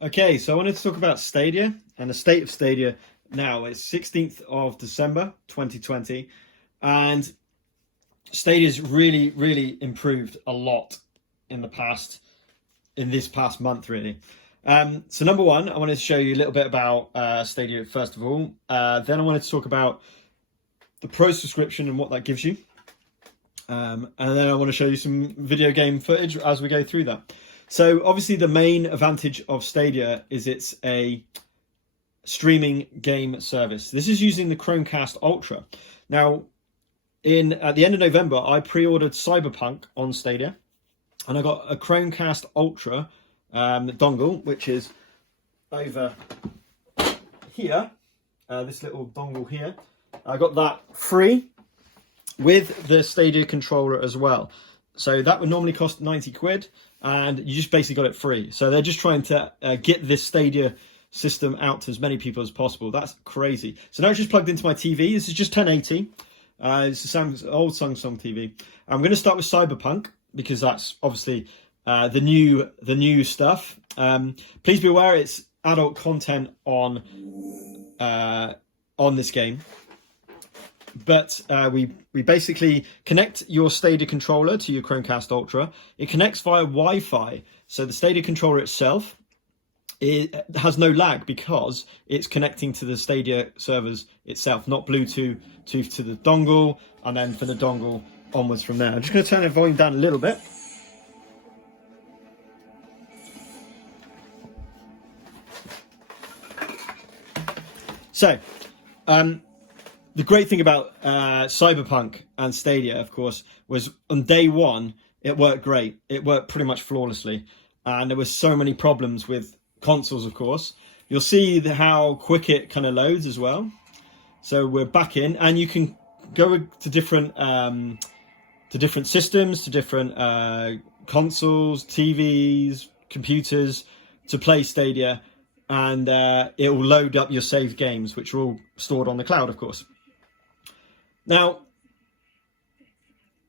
Okay, so I wanted to talk about Stadia and the state of Stadia now. It's 16th of December 2020, and Stadia's really improved a lot in this past month, really. So number one, I wanted to show you a little bit about Stadia first of all. Then I wanted to talk about the Pro subscription and what that gives you. And then I want to show you some video game footage as we go through that. So obviously the main advantage of Stadia is it's a streaming game service. This is using the Chromecast Ultra. Now, at the end of November, I pre-ordered Cyberpunk on Stadia, and I got a Chromecast Ultra dongle, which is over here. This little dongle here. I got that free with the Stadia controller as well. So that would normally cost 90 quid, and you just basically got it free. So they're just trying to get this Stadia system out to as many people as possible. That's crazy. So now it's just plugged into my TV. This is just 1080. It's a old Samsung TV. I'm going to start with Cyberpunk because that's obviously the new stuff. Please be aware it's adult content on this game. But we basically connect your Stadia controller to your Chromecast Ultra. It connects via Wi-Fi. So the Stadia controller itself, it has no lag because it's connecting to the Stadia servers itself, not Bluetooth to the dongle, and then for the dongle onwards from there. I'm just going to turn the volume down a little bit. So, the great thing about Cyberpunk and Stadia, of course, was on day one, it worked great. It worked pretty much flawlessly. And there were so many problems with consoles, of course. You'll see how quick it kind of loads as well. So we're back in, and you can go to different systems, to different consoles, TVs, computers, to play Stadia. And it will load up your saved games, which are all stored on the cloud, of course. Now,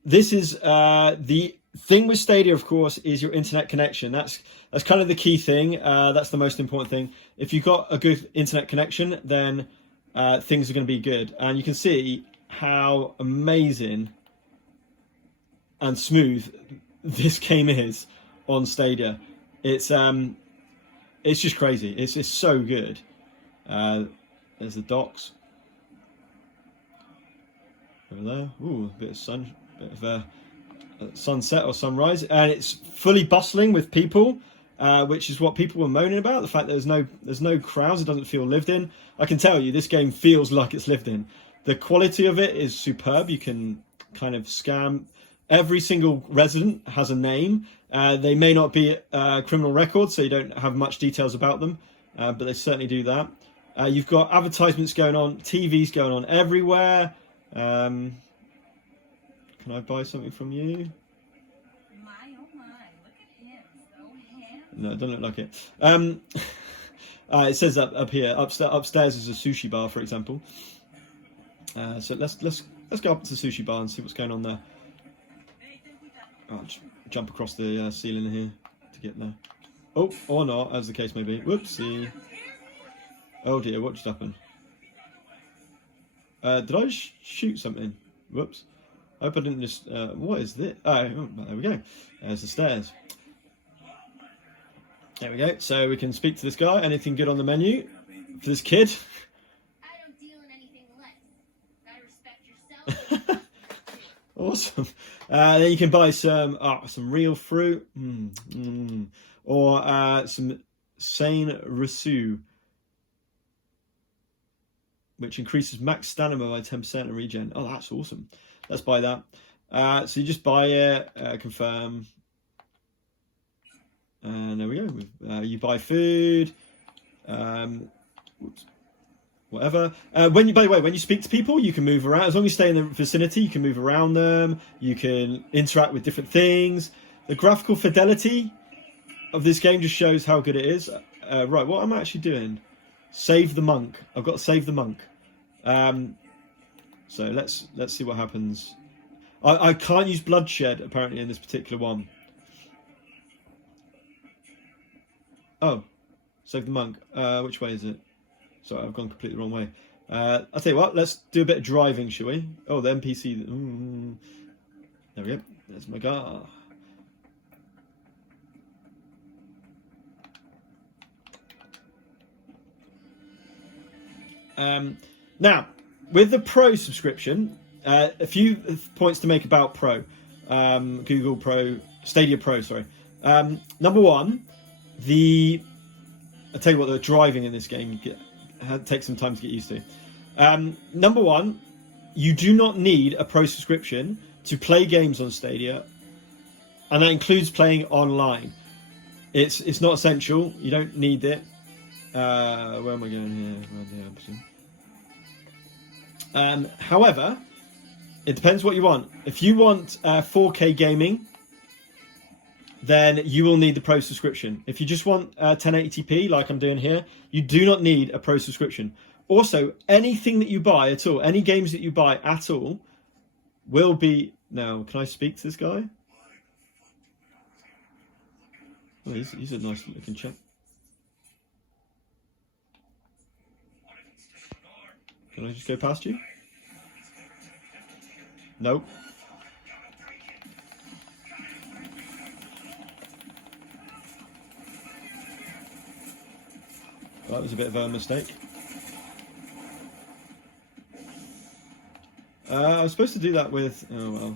this is the thing with Stadia, of course, is your internet connection. That's kind of the key thing. That's the most important thing. If you've got a good internet connection, then things are going to be good. And you can see how amazing and smooth this game is on Stadia. It's just crazy. It's so good. There's the docks. Over there. Ooh, a bit of sunset or sunrise. And it's fully bustling with people, which is what people were moaning about. The fact that there's no crowds, it doesn't feel lived in. I can tell you, this game feels like it's lived in. The quality of it is superb. You can kind of scan. Every single resident has a name. They may not be criminal records, so you don't have much details about them, but they certainly do that. You've got advertisements going on, TVs going on everywhere. Can I buy something from you? My, oh my, look at him, so handsome. No, it doesn't look like it. It says up here, upstairs is a sushi bar, for example. So let's go up to the sushi bar and see what's going on there. I'll just jump across the ceiling here to get there. Oh, or not, as the case may be. Whoopsie. Oh dear, what just happened? Did I shoot something? Whoops. I hope I didn't just... what is this? Oh, there we go. There's the stairs. There we go. So we can speak to this guy. Anything good on the menu for this kid? I don't deal in anything less. I respect yourself. Awesome. Then you can buy some real fruit, or some sane Risu, which increases max stamina by 10% and regen. Oh, that's awesome. Let's buy that. So you just buy it, confirm, and there we go. You buy food. Whoops. Whatever. By the way, when you speak to people, you can move around. As long as you stay in the vicinity, you can move around them. You can interact with different things. The graphical fidelity of this game just shows how good it is. Right, what I'm actually doing? Save the monk. I've got to save the monk. So let's see what happens. I can't use bloodshed apparently in this particular one. Oh, Save the monk. Which way is it? Sorry, I've gone completely the wrong way. I'll tell you what, let's do a bit of driving, shall we? Oh, the NPC. There we go. There's my car. Now, with the Pro subscription, a few points to make about Pro. Google Pro, Stadia Pro, sorry. Number one, I'll tell you what, the driving in this game takes some time to get used to. Number one, you do not need a Pro subscription to play games on Stadia, and that includes playing online. It's not essential. You don't need it. Where am I going here? However, it depends what you want. If you want 4K gaming, then you will need the Pro subscription. If you just want 1080p, like I'm doing here, you do not need a Pro subscription. Also, anything that you buy at all, any games that you buy at all, will be... Now, can I speak to this guy? Oh, he's a nice looking chap. Can I just go past you? Nope. That was a bit of a mistake. I was supposed to do that with... Oh, well.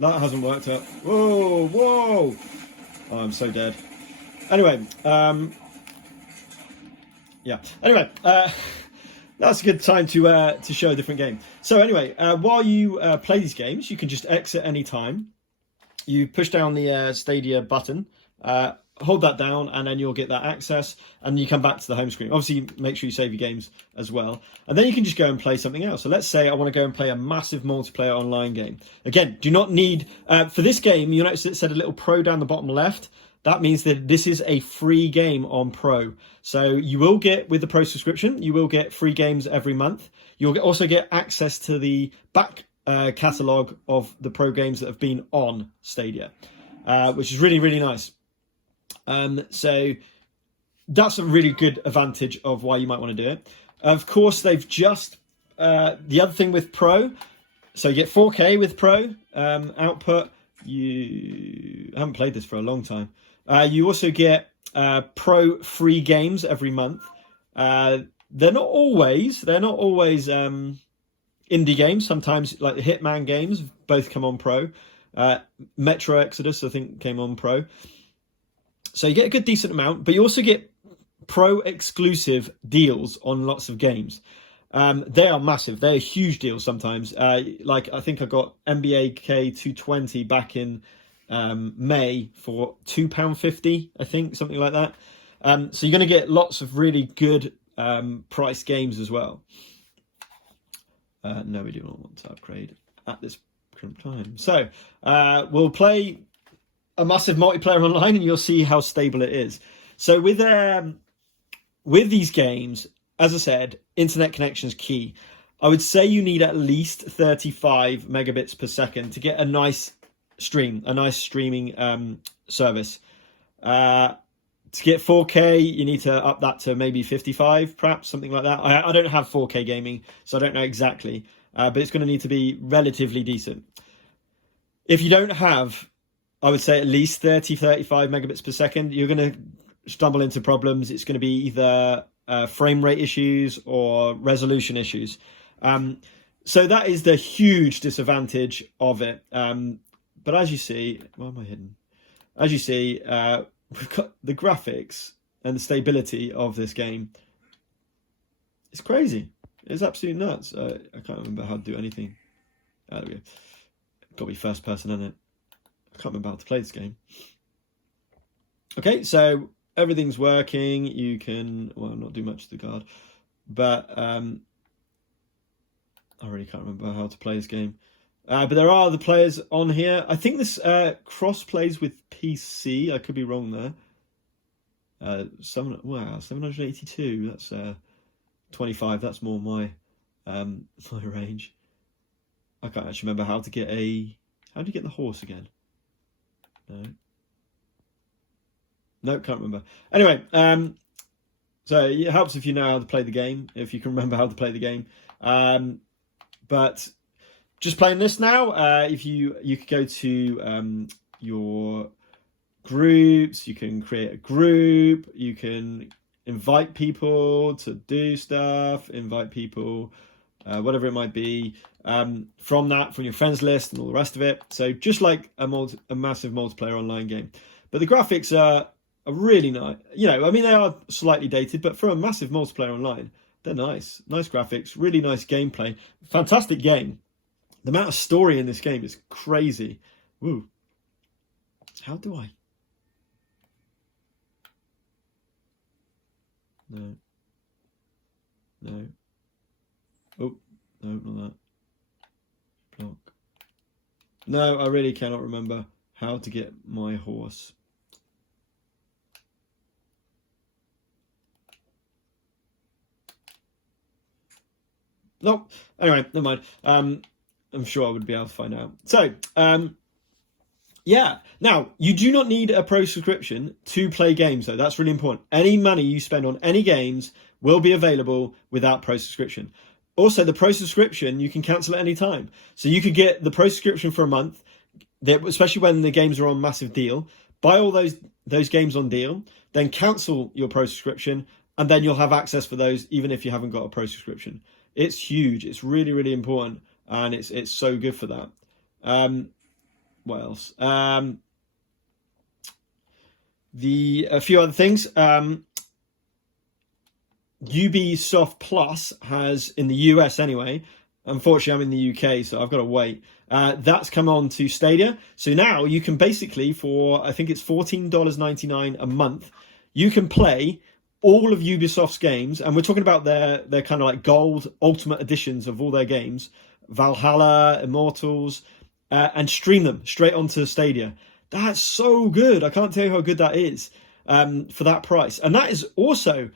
That hasn't worked out. Whoa, whoa! Oh, I'm so dead. Anyway, yeah. Anyway, that's a good time to show a different game. So anyway, while you play these games, you can just exit any time. You push down the Stadia button, hold that down, and then you'll get that access, and you come back to the home screen. Obviously, make sure you save your games as well, and then you can just go and play something else. So let's say I want to go and play a massive multiplayer online game. Again, do not need... for this game, you notice it said a little Pro down the bottom left. That means that this is a free game on Pro. So you will get, with the Pro subscription, you will get free games every month. You'll also get access to the back catalogue of the Pro games that have been on Stadia, which is really, really nice. So that's a really good advantage of why you might want to do it. Of course, they've just... the other thing with Pro, so you get 4K with Pro output. I haven't played this for a long time. You also get Pro free games every month. They're not always indie games. Sometimes, like the Hitman games, both come on Pro. Metro Exodus, I think, came on Pro. So you get a good decent amount, but you also get Pro exclusive deals on lots of games. They are massive. They're huge deals sometimes. Like I think I got NBA K220 back in May for £2.50, I think, something like that. So you're going to get lots of really good priced games as well. No, we do not want to upgrade at this current time. So we'll play a massive multiplayer online, and you'll see how stable it is. So with these games, as I said, internet connection is key. I would say you need at least 35 megabits per second to get a nice stream, a nice streaming service. To get 4K, you need to up that to maybe 55, perhaps, something like that. I don't have 4K gaming, so I don't know exactly, but it's going to need to be relatively decent. If you don't have, I would say, at least 35 megabits per second, you're going to stumble into problems. It's going to be either frame rate issues or resolution issues. So that is the huge disadvantage of it. But as you see, where am I hidden? As you see, we've got the graphics and the stability of this game. It's crazy. It's absolutely nuts. I can't remember how to do anything. There we go. Got to be first person, isn't it? I can't remember how to play this game. Okay, so everything's working. You can, well, not do much to the guard, but I really can't remember how to play this game. But there are the players on here. I think this cross plays with PC. I could be wrong there. 782. That's 25. That's more my my range. I can't actually remember how to get a... How do you get the horse again? No, can't remember. Anyway, So it helps if you know how to play the game, if you can remember how to play the game. But just playing this now, if you could go to your groups, you can create a group, you can invite people to do stuff, invite people, whatever it might be, from your friends list and all the rest of it. So just like a massive multiplayer online game. But the graphics are really nice. You know, I mean, they are slightly dated, but for a massive multiplayer online, they're nice. Nice graphics, really nice gameplay. Fantastic game. The amount of story in this game is crazy. Woo. How do I? No. No. Oh, no, not that. Block. No, I really cannot remember how to get my horse. No. Anyway, never mind. I'm sure I would be able to find out. So, yeah. Now, you do not need a pro subscription to play games, though. That's really important. Any money you spend on any games will be available without pro subscription. Also, the pro subscription, you can cancel at any time. So you could get the pro subscription for a month, especially when the games are on massive deal. Buy all those games on deal, then cancel your pro subscription, and then you'll have access for those even if you haven't got a pro subscription. It's huge. It's really, really important, and it's so good for that. What else? A few other things. Ubisoft Plus has, in the US anyway, unfortunately I'm in the UK, so I've got to wait. That's come on to Stadia. So now you can basically, for, I think it's $14.99 a month, you can play all of Ubisoft's games, and we're talking about their kind of like gold ultimate editions of all their games, Valhalla, Immortals, and stream them straight onto Stadia. That's so good. I can't tell you how good that is for that price. And that is also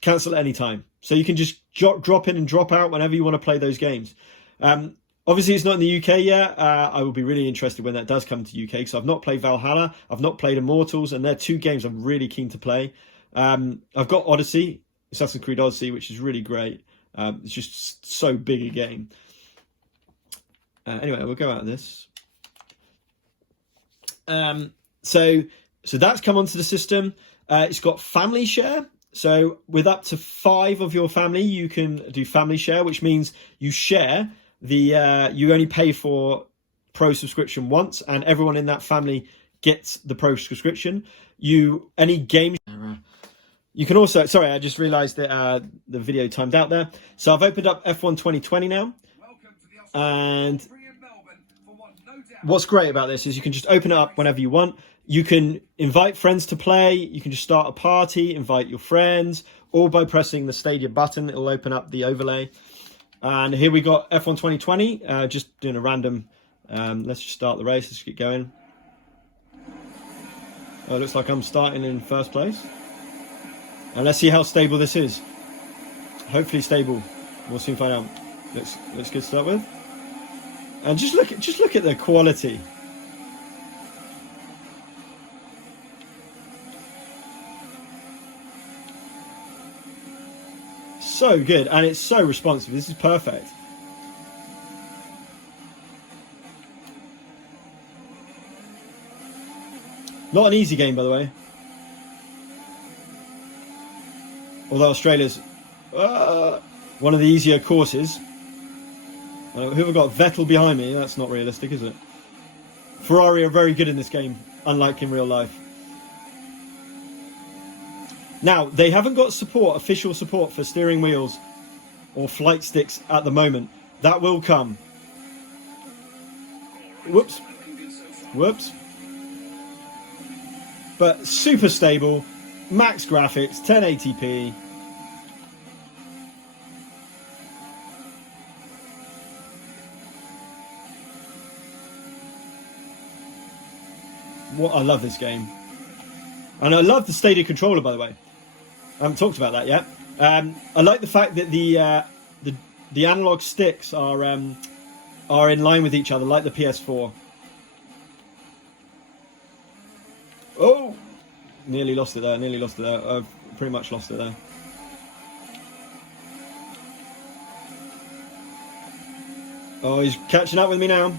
cancel at any time. So you can just drop in and drop out whenever you want to play those games. Obviously, it's not in the UK yet. I will be really interested when that does come to UK, because I've not played Valhalla, I've not played Immortals, and they're two games I'm really keen to play. I've got Odyssey, Assassin's Creed Odyssey, which is really great. It's just so big a game. Anyway, we'll go out of this. So that's come onto the system. It's got family share. So with up to 5 of your family, you can do family share, which means you share you only pay for pro subscription once, and everyone in that family gets the pro subscription. Any games. You can also, sorry, I just realised that the video timed out there. So I've opened up F1 2020 now. And what's great about this is you can just open it up whenever you want. You can invite friends to play. You can just start a party, invite your friends, or by pressing the Stadia button, it'll open up the overlay. And here we got F1 2020, just doing a random, let's just start the race, let's get going. Oh, it looks like I'm starting in first place. And let's see how stable this is. Hopefully stable. We'll soon find out. Let's get started with. And just look at the quality. So good, and it's so responsive. This is perfect. Not an easy game, by the way. Although Australia's one of the easier courses. Who have I got? Vettel behind me. That's not realistic, is it? Ferrari are very good in this game, unlike in real life. Now, they haven't got official support for steering wheels or flight sticks at the moment. That will come. Whoops. But super stable, max graphics, 1080p. I love this game. And I love the Stadia controller, by the way. I haven't talked about that yet. I like the fact that the analog sticks are in line with each other, like the PS4. Oh, nearly lost it there. I've pretty much lost it there. Oh, he's catching up with me now.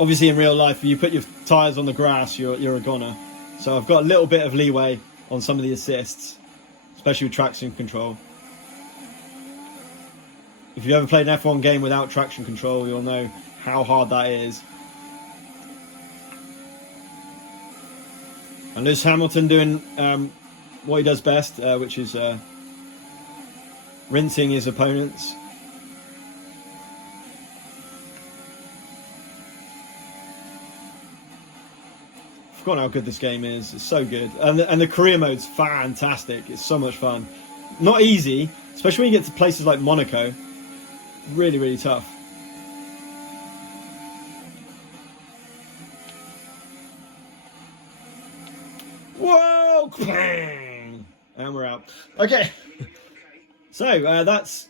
Obviously, in real life, if you put your tyres on the grass, you're a goner. So I've got a little bit of leeway on some of the assists, especially with traction control. If you've ever played an F1 game without traction control, you'll know how hard that is. And Lewis Hamilton doing what he does best, which is rinsing his opponents. I've forgotten how good this game is. It's so good. And the career mode's fantastic. It's so much fun. Not easy, especially when you get to places like Monaco. Really, really tough. Whoa! Bang! And we're out. Okay. So that's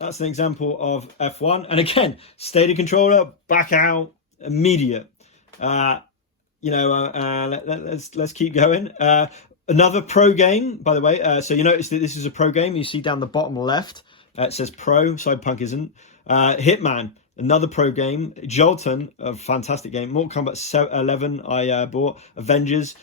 an example of F1. And again, Stadia controller, back out, immediate. Let's keep going. Another pro game, by the way. So you notice that this is a pro game. You see down the bottom left, it says pro. Cyberpunk isn't. Hitman, another pro game. Jolton, a fantastic game. Mortal Kombat 11, I bought. Avengers.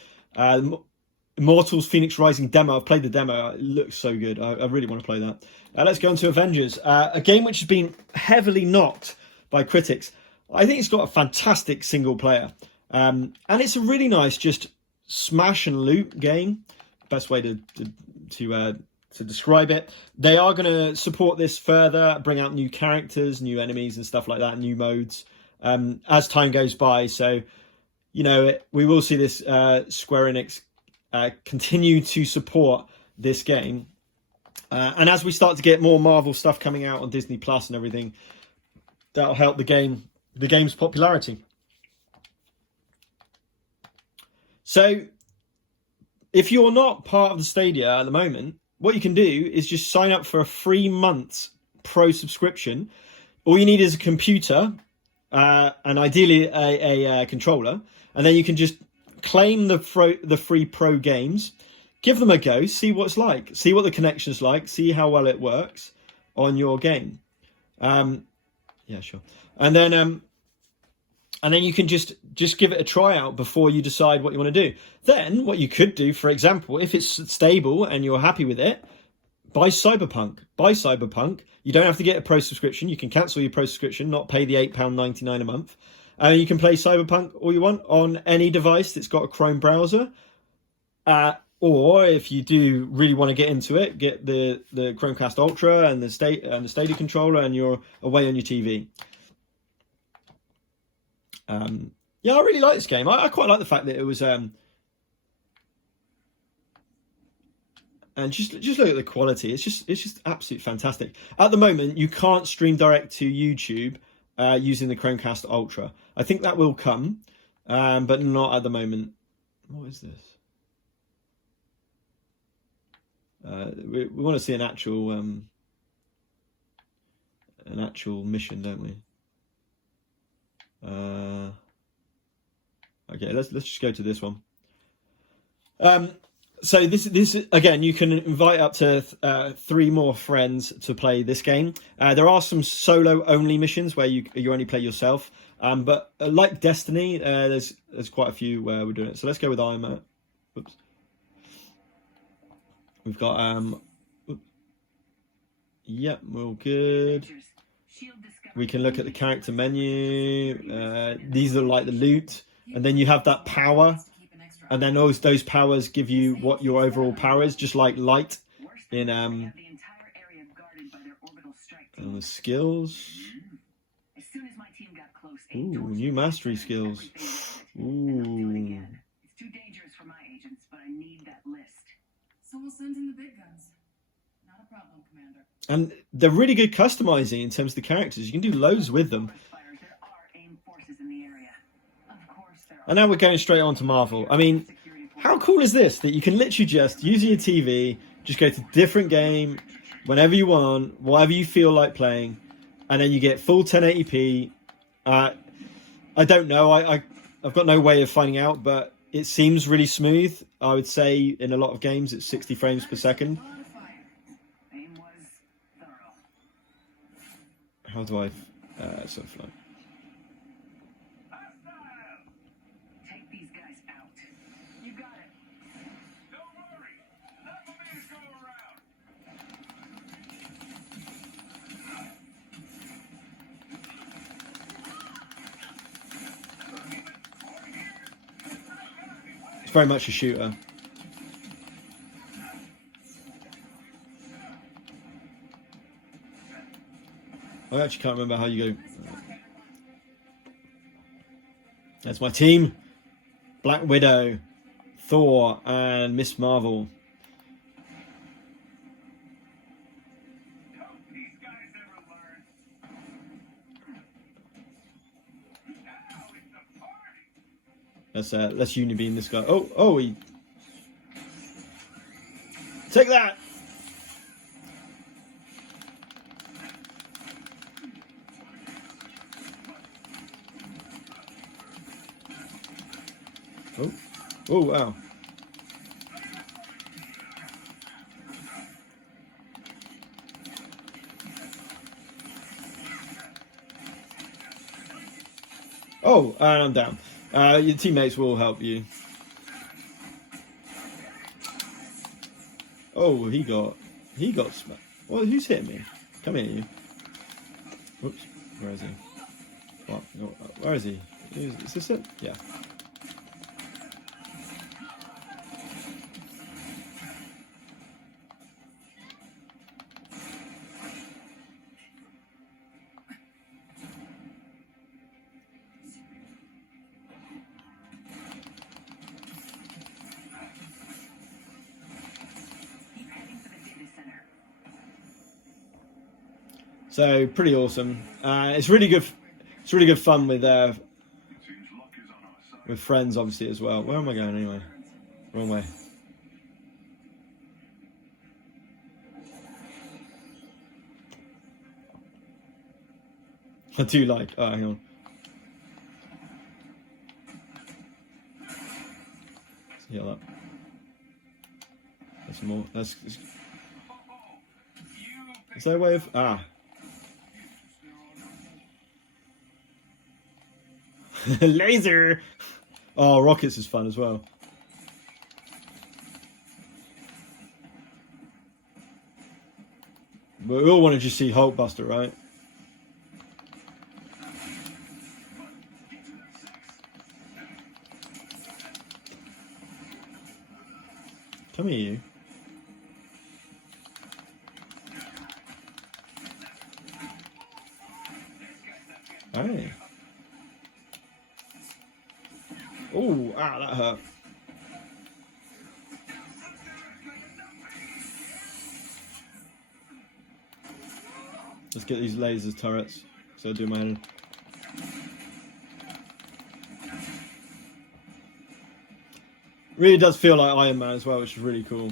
Immortals Phoenix Rising demo. I've played the demo. It looks so good. I really want to play that. Let's go into Avengers. A game which has been heavily knocked by critics. I think it's got a fantastic single player. And it's a really nice just smash and loot game. Best way to describe it. They are going to support this further, bring out new characters, new enemies and stuff like that, new modes as time goes by. So, we will see this Square Enix continue to support this game. And as we start to get more Marvel stuff coming out on Disney Plus and everything, that'll help the game's popularity. So, if you're not part of the Stadia at the moment, what you can do is just sign up for a 3 months pro subscription. All you need is a computer and ideally a controller, and then you can just claim the free pro games, give them a go, see what it's like, see what the connection's like, see how well it works on your game. Yeah, sure. And then you can just give it a try out before you decide what you want to do. Then what you could do, for example, if it's stable and you're happy with it, buy Cyberpunk. Buy Cyberpunk. You don't have to get a pro subscription. You can cancel your pro subscription, not pay the £8.99 a month. And you can play Cyberpunk all you want on any device that's got a Chrome browser. Or if you do really want to get into it, get the Chromecast Ultra and the Stadia controller, and you're away on your TV. Yeah, I really like this game. I quite like the fact that it was and just look at the quality. It's just absolutely fantastic. At the moment, you can't stream direct to YouTube using the Chromecast Ultra. I think that will come, but not at the moment. What is this? We want to see an actual mission, don't we? Okay, let's just go to this one. So this again, you can invite up to 3 more friends to play this game. There are some solo only missions where you only play yourself. But like Destiny, there's quite a few where we're doing it. So let's go with Iron. Oops. We've got yep, we're all good. We can look at the character menu. These are like the loot, and then you have that power, and then those powers give you what your overall power is, just like light in the skills. Ooh, new mastery skills. Ooh. It's too dangerous for my agents, but I need that list. So we'll send in the big guns. Not a problem, Commander. And they're really good customizing in terms of the characters. You can do loads with them. And now we're going straight on to Marvel. I mean, how cool is this? That you can literally just, using your TV, just go to different game, whenever you want, whatever you feel like playing, and then you get full 1080p. I don't know. I've got no way of finding out, but it seems really smooth. I would say in a lot of games it's 60 frames per second. Aim was thorough. How do I sort of like? Take these guys out. You got it. Don't worry. Enough of me to go around. It's very much a shooter. I actually can't remember how you go. That's my team. Black Widow, Thor, and Miss Marvel. Don't these guys ever learn? Now it's a party. Let's unibeam this guy. Oh, he. Take that. Oh, wow. Oh, and I'm down. Your teammates will help you. Oh, he got smacked. Well, who's hitting me? Come here, you. Whoops. Where is he? What? Where is he? Is this it? Yeah. Keep heading for the data center. So pretty awesome. It's really good. It's really good fun with friends, obviously as well. Where am I going anyway? Wrong way. I do like. Oh, hang on. Let's heal up. There's some more. Is there a way of laser? Oh, rockets is fun as well. But we all want to just see Hulkbuster, right? Come here, you. Hey. Oh, that hurt. Let's get these lasers turrets. So I'll do my own. Really does feel like Iron Man as well, which is really cool.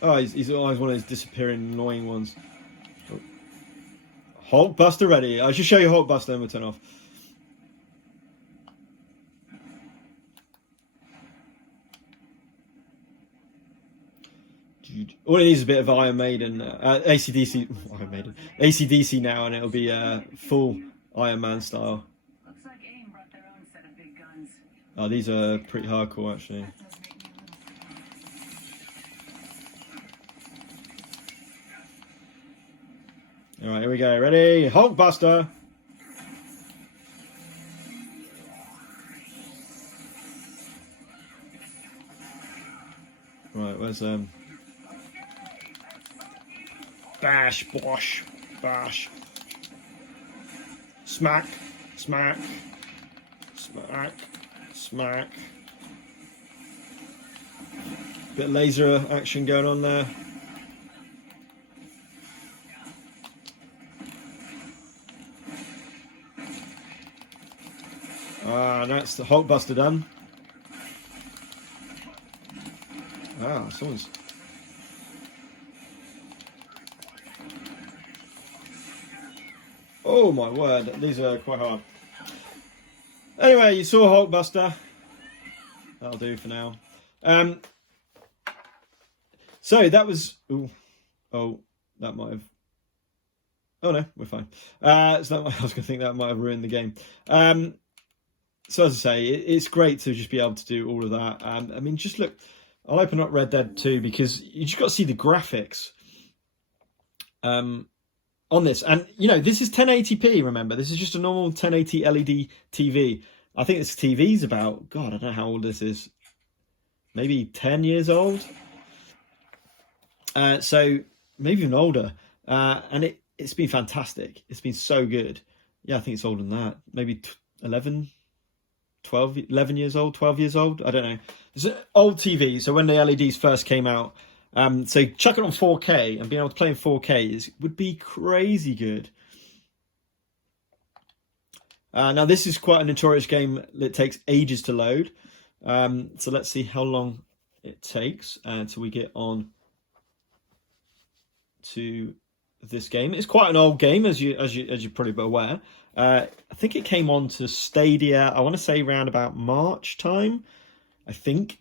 Oh, he's always one of those disappearing, annoying ones. Oh. Hulkbuster ready. I should show you Hulkbuster and we'll turn off. Dude. All it needs is a bit of Iron Maiden, AC/DC, Iron Maiden, AC/DC now, and it'll be full Iron Man style. Looks like AIM brought their own set of big guns. Oh, these are pretty hardcore actually. That does make me a little. All right, here we go. Ready? Hulkbuster. Right, where's bash, bosh, bash. Smack, smack, smack, smack. Bit of laser action going on there. And that's the Hulkbuster done. Ah, someone's... Oh my word, these are quite hard. Anyway, you saw Hulkbuster. That'll do for now. So that was... Ooh. Oh, that might have... Oh no, we're fine. So I was going to think that might have ruined the game. So as I say, it's great to just be able to do all of that. I mean, just look... I'll open up Red Dead 2 because you just got to see the graphics on this. And, you know, this is 1080p, remember. This is just a normal 1080 LED TV. I think this TV's about... God, I don't know how old this is. Maybe 10 years old. So maybe even older. And it's been fantastic. It's been so good. Yeah, I think it's older than that. Maybe 11 years old, 12 years old. I don't know. It's an old TV. So when the LEDs first came out, so chuck it on 4K and being able to play in 4K would be crazy good. Now, this is quite a notorious game that takes ages to load. So let's see how long it takes until we get on to this game. It's quite an old game, as you're probably aware. I think it came on to Stadia, I want to say around about March time, I think.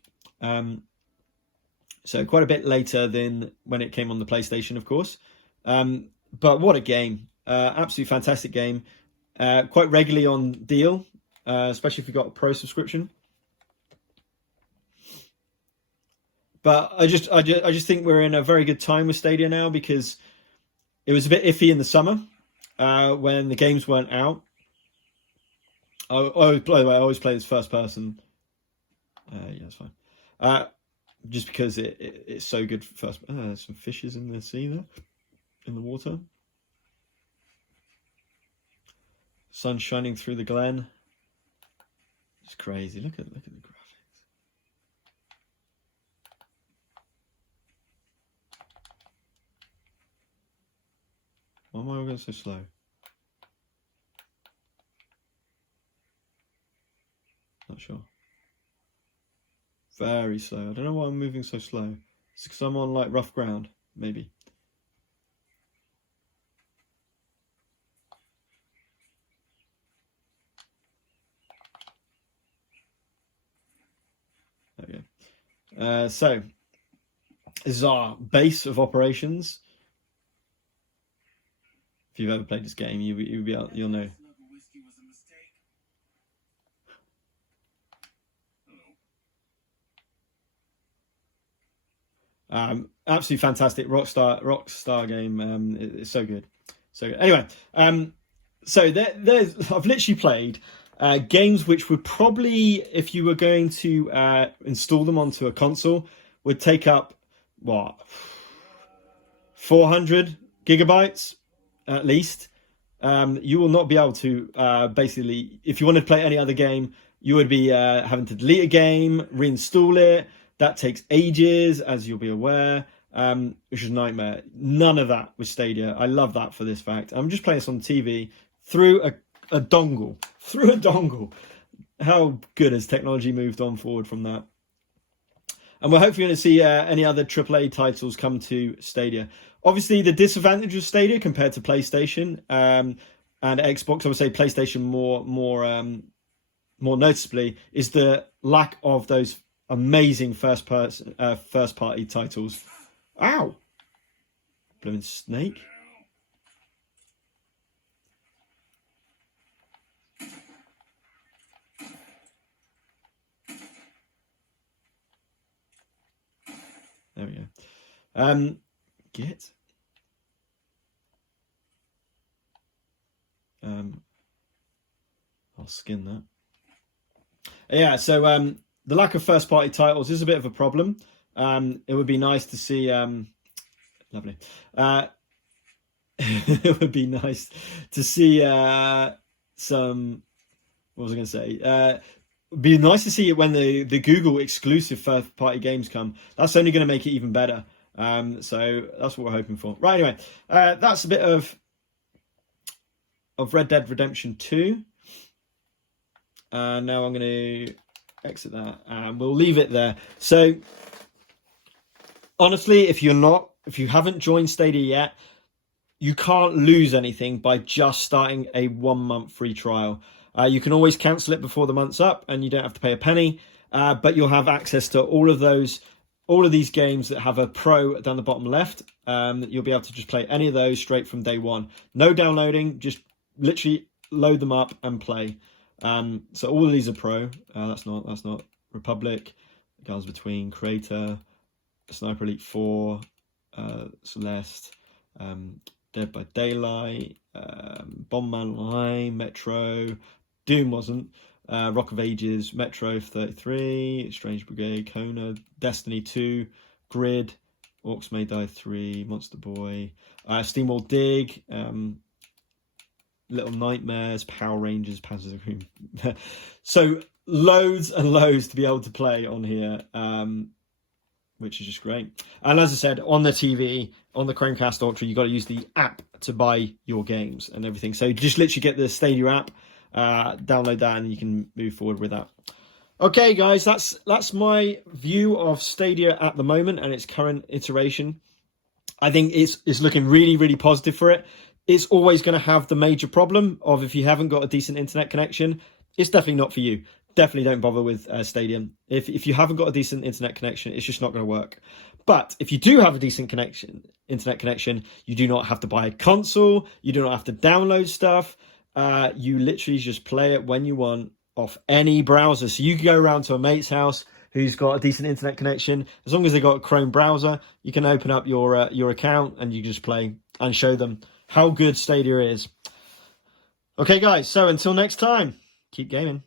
So quite a bit later than when it came on the PlayStation, of course. But what a game. Absolutely fantastic game. Quite regularly on deal, especially if you've got a pro subscription. But I just think we're in a very good time with Stadia now, because it was a bit iffy in the summer when the games weren't out. Oh, by the way, I always play this first person. Yeah, that's fine. Just because it's so good for first. There's some fishes in the sea there, in the water. Sun shining through the glen. It's crazy. Look at the graphics. Why am I going so slow? Not sure. Very slow. I don't know why I'm moving so slow. It's because I'm on like rough ground, maybe. There we go. So this is our base of operations. If you've ever played this game, you'll know. Absolutely fantastic Rockstar game. It's so good. So anyway, so I've literally played games which would probably, if you were going to install them onto a console, would take up what, 400 gigabytes at least. You will not be able to basically, if you want to play any other game, you would be having to delete a game, reinstall it. That takes ages, as you'll be aware, which is a nightmare. None of that with Stadia. I love that for this fact. I'm just playing this on TV through a dongle. Through a dongle. How good has technology moved on forward from that? And we're hopefully going to see any other AAA titles come to Stadia. Obviously, the disadvantage of Stadia compared to PlayStation and Xbox, I would say PlayStation more noticeably, is the lack of those amazing first party titles. Ow! Blooming snake. There we go. Get. I'll skin that. Yeah, so the lack of first-party titles is a bit of a problem. It would be nice to see... lovely. It would be nice to see some... What was I going to say? It'd be nice to see it when the Google exclusive first-party games come. That's only going to make it even better. So that's what we're hoping for. Right, anyway. That's a bit of Red Dead Redemption 2. And now I'm going to exit that, and we'll leave it there. So honestly, if you haven't joined Stadia yet, you can't lose anything by just starting a 1 month free trial. You can always cancel it before the month's up, and you don't have to pay a penny. But you'll have access to all of these games that have a pro down the bottom left. You'll be able to just play any of those straight from day one. No downloading, just literally load them up and play. So all of these are pro. That's not Republic. Guns Between, Creator, Sniper Elite 4, Celeste, Dead by Daylight, Bombman Line, Metro, Doom wasn't, Rock of Ages, Metro 33, Strange Brigade, Kona, Destiny 2, Grid, Orcs May Die 3, Monster Boy, Steamwall Dig, Little Nightmares, Power Rangers, Panzers of Cream. So loads and loads to be able to play on here, which is just great. And as I said, on the TV, on the Chromecast Ultra, you've got to use the app to buy your games and everything. So just literally get the Stadia app, download that, and you can move forward with that. Okay, guys, that's my view of Stadia at the moment and its current iteration. I think it's looking really, really positive for it. It's always going to have the major problem of if you haven't got a decent internet connection, it's definitely not for you. Definitely don't bother with Stadia. If you haven't got a decent internet connection, it's just not going to work. But if you do have a decent internet connection, you do not have to buy a console. You do not have to download stuff. You literally just play it when you want off any browser. So you can go around to a mate's house who's got a decent internet connection. As long as they've got a Chrome browser, you can open up your account and you just play and show them how good Stadia is. Okay, guys. So until next time, keep gaming.